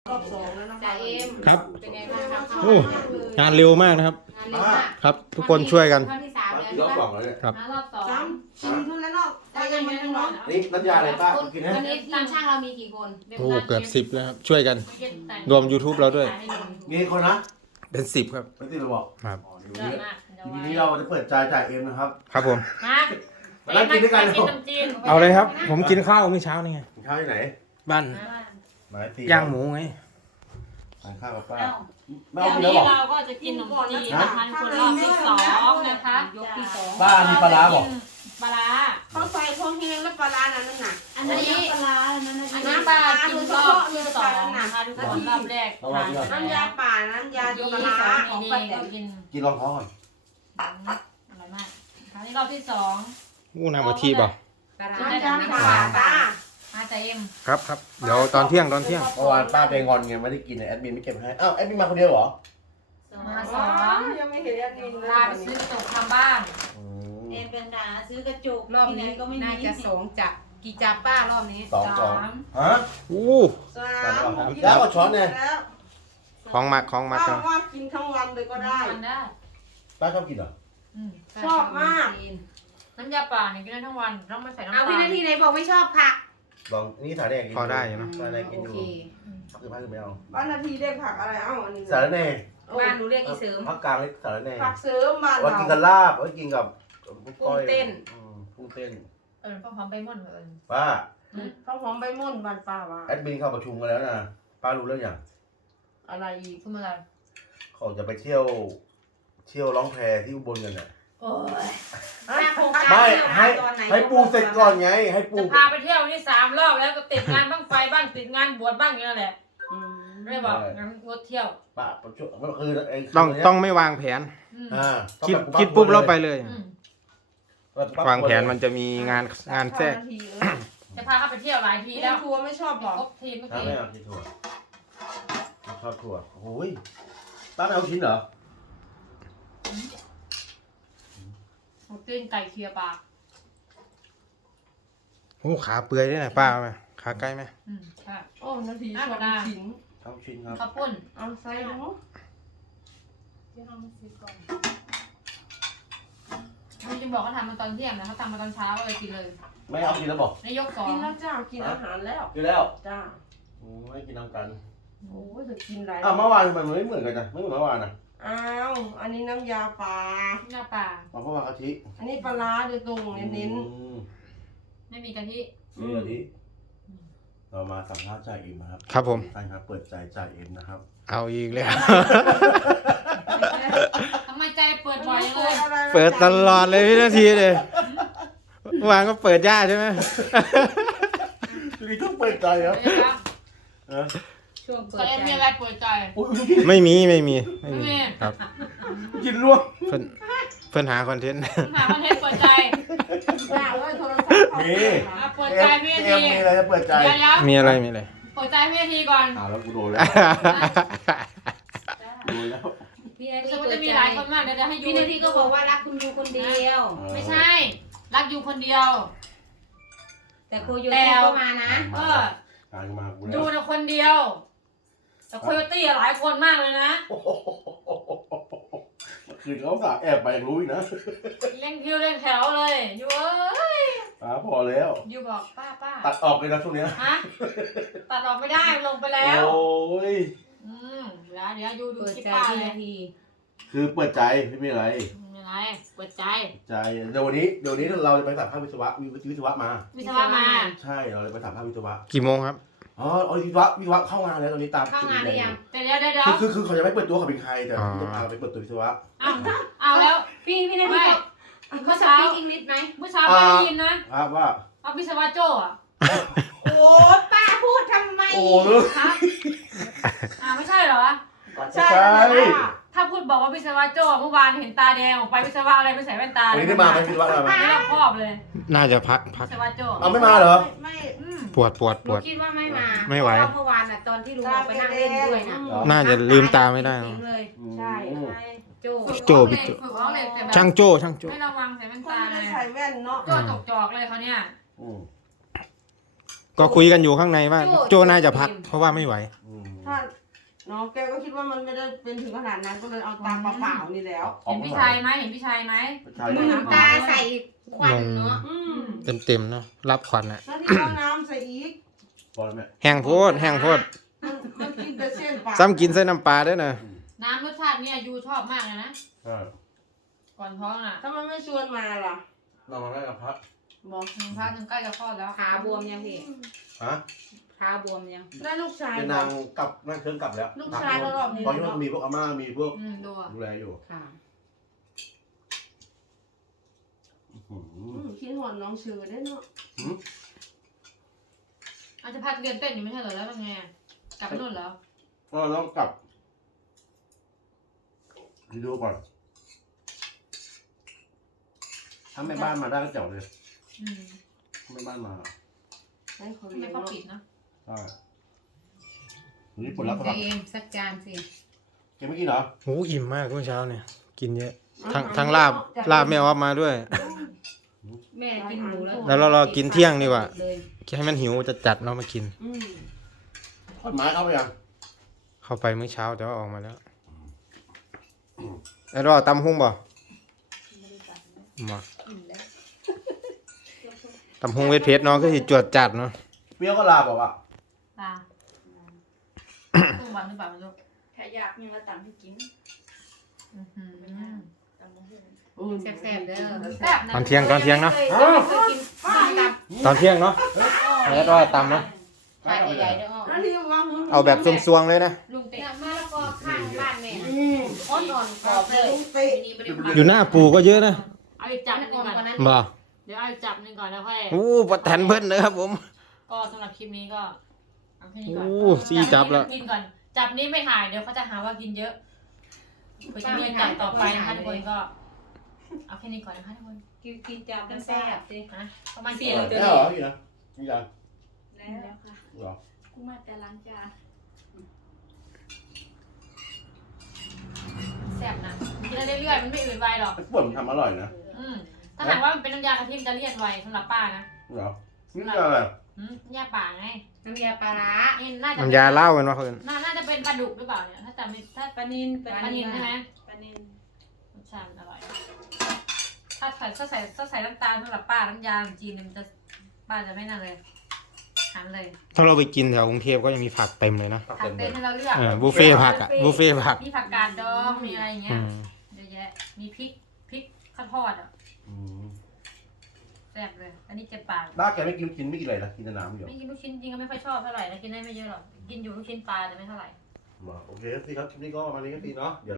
รอบสองแล้วนะจ่าเอ็มครับเป็นไงบ้างครับโอ้งานเร็วมากนะครับงานเร็วมากครับ ทุกคนช่วยกันรอบที่สามรแล้วอบใช่สอปะงแล้วเนี่ยครับรอบสองสามชิมทุนแล้วเนาะไปยังมันเนาะนี่น้ำยาอะไรป้ากินให้วันนี้ทีมช่างเรามีกี่คนโอ้เกือบ10แล้วครับ ช่วยกัน รวม YouTube เราด้วยมีคนนะเป็น10ครับไม่ติดเราบอกครับเยอะมากทีนี้เราจะเปิดใจจ่ายเอ็มนะครับครับผมมามานั่งกินด้วยกันกินขนมจีนเอาเลยครับ ผมกินข้าวเมื่อเช้านี่ไงกินข้าวที่ไหนบ้านหมายตีย่างหมูไงทานข้าวกับป้าไม่เดี๋ยวเอากินแล้วนี้บอกเราก็จะกินขนมจีนนะคะทุกคนรอบที่สองนะคะยกที่สองป้ามีปลาร้าบอกปลาร้าเขาใส่พวกเฮงและปลาร้านั่นน่ะอันนี้ปลาร้าอันนี้ปลากินรอบที่สองนะคะทุกคนรอบแรกผ่านน้ำยาป่าน้ำยาที่ปลาสร้าองนี่ก็กินกินรองท้องก่อนอร่อยมากคราวนี้รอบที่สองอู้น้ำกะทิเปล่าน้ำยาป่าตามาจ่าเอ็มครับครับ เดี๋ยวตอนเที่ยงเมื่อวานป้าไปงอนไงไม่ได้กินเลยแอดมินไม่เก็บให้อ้าวแอดมินมาคนเดียวเหรอมาสองยังไม่เห็นอันนี้เลยพาไปซื้อกระจกทำบ้านอืมเอ็นเป็นหาซื้อกระจกรอบที่ไหนี้ก็ไม่มีน่าจะสองจับกี่จับป้ารอบนี้สองฮะอู้สามแล้วเอาช้อนเนี่ยแล้วของหมักกันป้าว่ากินทั้งวันเลยก็ได้ทานได้ป้าชอบกินเหรอชอบมากน้ำยาป่าเนี่ยกินได้ทั้งวันต้องไม่ใส่น้ำเอาตาพี่ลนาทีไหนบอกไม่ชอบผักลองนี่สาแดงกินพอได้อยู่เนอะสาแดงกินโออยู่เคคือป้าคือไม่เอาบ้านนาทีได้ผักอะไรเอ้าอันนี้สาแดงบ้านหนูเรียกอีเสริมภาคกลางเรียกสาแดงผักเสริมบ้านไว้เรากินกับลาบไว้กินกับก้อยกุ้งเต้นกุ้งเต้นพอหอมใบม่อนเลยป้าข้าวหอมใบม่อนบ้านป้าว่าแอดมินเข้าประชุมกันแล้วนะป้ารู้เรื่องอย่างอะไรอีกคุณอะไรเขาจะไปเที่ยวร้องแพที่อุบลกันน่ะโอ้ยโครงการไม่ที่เราให้ตอนไหนให้ปูเสร็จก่อนไง ให้ปูจะพาไปเที่ยวนี่3 รอบแล้วก็ติดงานบ้างไฟบ้างติดงานบวชบ้างอย่างนี้แหละไม่บอกงั้นงดเที่ยวป้าประชุมมันคือไอ้ต้องไม่วางแผนอ่าคิดปุ๊บแล้วไปเลยปั๊วางแผนมันจะมีงานแทรกจะพาเขาไปเที่ยวหลายทีพี่แล้วทัวร์ไม่ชอบหรอครบทีมเมื่อถ้ากี้ไม่เอากินถั่วไม่ชอบถั่วโอ้ยป้าไม่เอาชิ้นเหรอหมูตีนไก่เคลียร์ปากโอ้ขาเปื่อยด้วยนะป้าเอาไหมขาไกลไหมใช่โอ้นาทีชอบขิงเอาชิ้นครับข้าวปุ้นเอาใส่ดูคุณจะบอกเขาทำมาตอนเที่ยงนะเขาทำมาตอนเช้าก็เลยกินเลยไม่เอากินแล้วบอกนายกสอกิงนแล้วจ้ากินอาหารแล้วกินแล้วจ้าไม่กินน้ำกันโอ้ยจะกินอะไรอ้าวเมื่อวานทำไมมันไม่เหมือนกันนะไม่เหมือนเมื่อวานนะอ้าวอันนี้น้ำยาปลาหน้าป่าเมื่อวานกะทิอันนี้ปลาร้าโดยตรงเน้นไม่มีกะทินี่กะทิเรามาสัมภาษณ์จ่ายเอ็มนะครับครับผมท่านครับเปิดใจจ่ายเอ็มนะครับเอาอีกแล้วทำไมใจเปิดบ่อยจังเลยเปิดตลอดเลยพี่นาทีเลยเมื่อวานก็เปิดย่าใช่ไหมทีนี้ต้องเปิดใจครับช่วงเปิใจดเอ็มใจมีอะไรเปิดใจอุ้ยไม่มีครับกินล่วงเพิ่นหาคอนเทนต์หาคอนเทนต์เปิดใจๆจ้าเลยโทรศัพท์เข้าไปหาเปิดใจพี่เอ็ทีมมีอะไรจะเปิดใจเดี๋ยวมีอะไรเปิดใจพี่ทีก่อนแล้วกูโดนแล้วโดนแล้วพี่นารู้ทีสึกว่าเปิจะดมีใจหลายคนมากเดี๋ยวให้ยูพี่นาทีก็บอกว่ารักคุณยูคนเดียวไม่ใช่ รักยูคนเดียวแต่โคโยตี้ก็มานะเออการมากูยูแล้วนะคนเดียว แต่โคโยตี้หลายคนมากเลยนะคือเขาสาแอบไปรู้อีกนะเล่นคิวเล่นแถวเลยยูเอ้ยพอแล้วยูบอกป้าตัดออกเลยนะช่วงนี้ฮะตัดออกไม่ได้ลงไปแล้วโอ้ยเดี๋ยวยูดูเปิดคลิปใจป้าพี่เลยนาทีคือเปิดใจไม่มีอะไรยังไงเปิดใจใจเดี๋ยววันนี้เราจะไปสัมภาษณ์วิศวะมาวิศวะมาใช่เราจะไปสัมภาษณ์วิศวะกี่โมงครับอ๋อวิศวะเข้างานแล้วตอนนี้ตามเข้างานหรือยังแต่เดี๋ยวคือเขาจะไม่เปิดตัวเขาเป็นใครแต่จะพาไปเปิดตัววิศวะเอาแล้วพี่นาทีไม่เขา speak English ไหมเมื่อเช้าไม่ได้ยินนะครับว่าเอาวิศวะโจ้อะโอ้ป้าพูดทำไมโอ้ครับไม่ใช่เหรอใช่แล้วป้าถ้าพูดบอกว่าวิศวะโจ้เมื่อวานเห็นตาแดงออกไปวิศวะอะไรไม่ใส่แว่นตาวันนี้ได้มาไหมวิศวะมาไหมไม่ต้องครอบเลยน่าจะพักวิศวะโจ้เอาไม่มาเหรอไม่ปวดหนูคิดว่าไม่มาไม่ไหวเพราะเมื่อวานน่ะตอนที่ลุงออกไปนั่งเล่นด้วยน่ะน่าจะลืมตาไม่ได้จริงๆเลยใช่โจ้โจ้ฝึกเอาเลยแต่แบบช่างโจ้ไม่ระวังใส่แว่นคนตาไม่เลได้ยใส่แว่นเนาะโจ้ตกจอกเลยเขาเนี่ยก็คุยกันอยู่ข้างในว่า โจ้น่าจะพัก เพราะว่าไม่ไหวอืมถ้าน้องแกก็คิดว่ามันไม่ได้เป็นถึงขนาดนั้นก็เลยเอาตามเปล่าๆนี่แล้วเห็นพี่ชายไหมเห็นพี่ชายไหมใช่มือตาใส่ควันเนาะเต็มๆเนาะรับควันอ่ะแล้วที่เอาน้ำใส่อีกพอแล้วแม่แห้งโพดแห้งโพดมันกินแต่เส้นเปล่าซ้ำกินใส่น้ำปลาด้วยนะน้ำรสชาติเนี่ยยูชอบมากเลยนะใช่ก่อนท้องอ่ะถ้ามันไม่ชวนมาล่ะเรามาได้กับพักบอกพระถึงใกล้จะคลอดแล้วขาบวมยังพี่ฮะขาบวมยังได้ลูกชายเป็นบนาอง กกลับนั่งเครื่องกลับแล้วลูกชายเรารอบนี้เพราะว่ามีพวกอาม่ามีพวกดูอ่ะดูแลอยู่ค่ะคิดหอนน้องเชือได้เนาะอาจจะพักเรียนเต้นอยู่ไม่ใช่เหรอแล้วเป็นไงอะกลับไปนู่นเหรอก็ต้องกลับดูก่อนถ้าแม่บ้านมาได้ก็เจ๋วเลยอืมถ้าแม่บ้านมาให้เขาไม่เลี้ยงเขาปิดนะใช่วันนี้ผลลัพธ์สำหรับเองสักจานสิแกไม่กินเหรอโอ้อิ่มมากเมื่อเช้าเนี่ย กินเยอะทั้งลาบแม่ออฟมาด้วยแม่กินหมูแล้วแล้วเรารอกินเที่ยงดีกว่าเลยให้มันหิวจะจัดเรามากินทอดไม้เข้าไปยังเข้าไปมื้อเช้าแต่ว่าออกมาแล้วไอ้รอตำหุ้งบ่มาตำหุ้งเวทเพชรเนาะก็สิจวดจัดเนาะเปรี้ยวก็ลาบอกอ่ะตาตุ้งวันหรือเปล่าไม่รู้ถ้าอยากยังละตังที่กินอื้อหือตังมะฮุ่งแซ่บๆเด้อแซ่บนะตอนเที่ยงเนาะไม่เคยกินส้มตำตอนเที่ยงเนาะแล้วรอตำเนาะถาดใหญ่ๆเด้ออ้อแล้วที่ว่าเอาแบบซวงๆเลยนะลุงเตะเนี่ยมะละกอข้างบ้านแม่อ่อนๆกรอบเลยเตะนี่ไม่ได้ผัดอยู่หน้าปูก็เยอะนะเอาอีกจับหมันนึอ่งอนก่อนกว่านั้นบ่เดี๋ยวเอาอีกจับหนึงก่อนแล้วค่อยโอ้ปะแทนเพิ่นเลยครับผมก็สำหรับคลิปนี้ก็เอาแค่นี้ก่อนโอ้สี่จับแล้วกินก่อน จับนี้ไม่ถ่ายเดี๋ยวเขาจะหาว่ากินเยอะเพื่อจะมีจับต่อไปนะคะทุกคนก็ เอาแค่นี้ก่อนนะคะทุกคนกินจับกันแซ่บสินะประมาณเปสี่รี้ยวนาทีเหรอพี่นะนี่ยังแล้วค่ะเหรอกูมาแต่ล้างจานแซ่บนะกินได้เรื่อยๆมันไม่อืดไวหรอกไอ้ป่วนมันทำอร่อยนะถ้าหากว่ามันเป็นน้ำยากะทิมันจะเลี่ยนไวสำหรับป้านะเหรอนี่อะไรยาป่าไงน้ำยาปลาร้านี่น่าจะน้ำยาเหล้ากันว่าเพิ่นน่าจะเป็นปลาดุกหรือเปล่าเนี่ยถ้าจำไม่ถ้าปลานินใช่ไหมปลานินรสชาติมันอร่อยถ้าใส่น้ำตาลสำหรับป้าน้ำยาจีนเนี่ยมันจะป้าจะไม่น่าเลยหันเลยถ้าเราไปกินแถวกรุงเทพก็ยังมีผักเต็มเลยนะผักเต็มให้เราเลือกบุฟเฟ่ต์ผักอ่ะบุฟเฟ่ต์ผักมีผักกาดดองมีอะไรอย่างเงี้อืยมเยอะแยะมีพริกข้าวทอดอ่ะอืมแซ่บเลย อันนี้เจ็บปากบ้าแกไม่กินลูกชิ้นไม่กินอะไรนะกินแต่น้ำอยู่ไม่กินลูกชิ้นจริงก็ไม่ค่อยชอบเท่าไหร่นะกินได้ไม่เยอะหรอกกินอยู่ลูกชิ้นปลาแต่ไม่เท่าไหร่โอเคสิครับคลิปนี้ก็ประมาณนี้ก็ดีเนาะเดี๋ยว